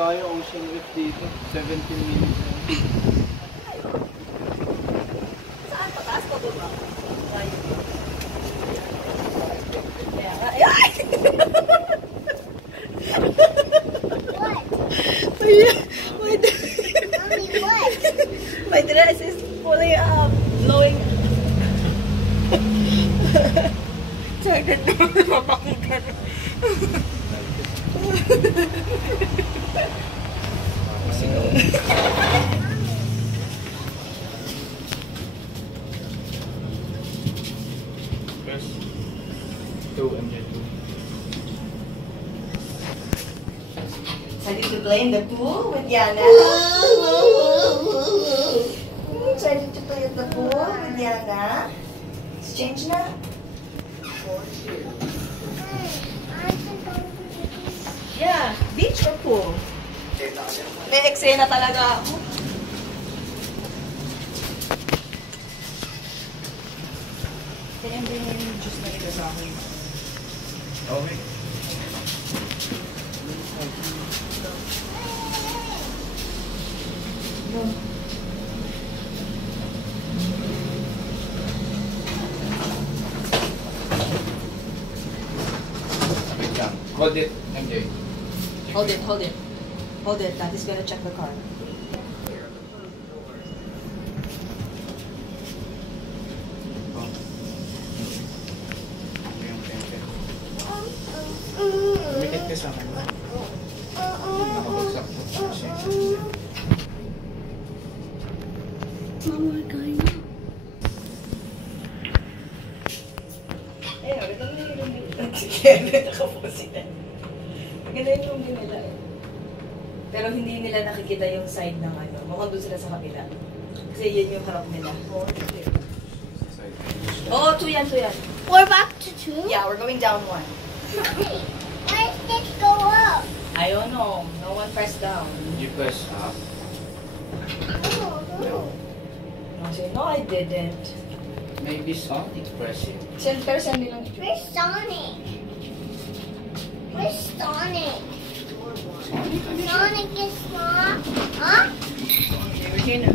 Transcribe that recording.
nga yung ocean rip dito. 17 minutes. Saan? Pataas pa ba? My dress is fully up, blowing. Excited naman mapakita na. First, 2 and then 2. Ready to play in the pool with Yana? Ready to play in the pool with Yana? Let's change na. Yeah, beach or pool? May eksena talaga ako. Kaya hindi mo yung juice na ito sa akin. Okay. Hold it, MJ. Hold it, hold it. Hold it, Daddy's gonna check the car. Umilit ka sa akin. Nakabagsak po siya. Mama, kain na. Ayun, ito na yung room nila. Sige, nakapo sila. Maganda yung room nila eh. Pero hindi nila nakikita yung side ng ano. Mukhang doon sila sa kabila. Kasi yan yung harap nila. Oh, 2 yan, 2 yan. We're back to 2? Yeah, we're going down 1. Mommy, why did it go up? I don't know. No one pressed down. You press up. Oh, no. No, say, no, I didn't. Maybe Sonic press it. Pero send nilang Where's Sonic? Where's Sonic? Sonic? Sonic is not. Huh? Regina.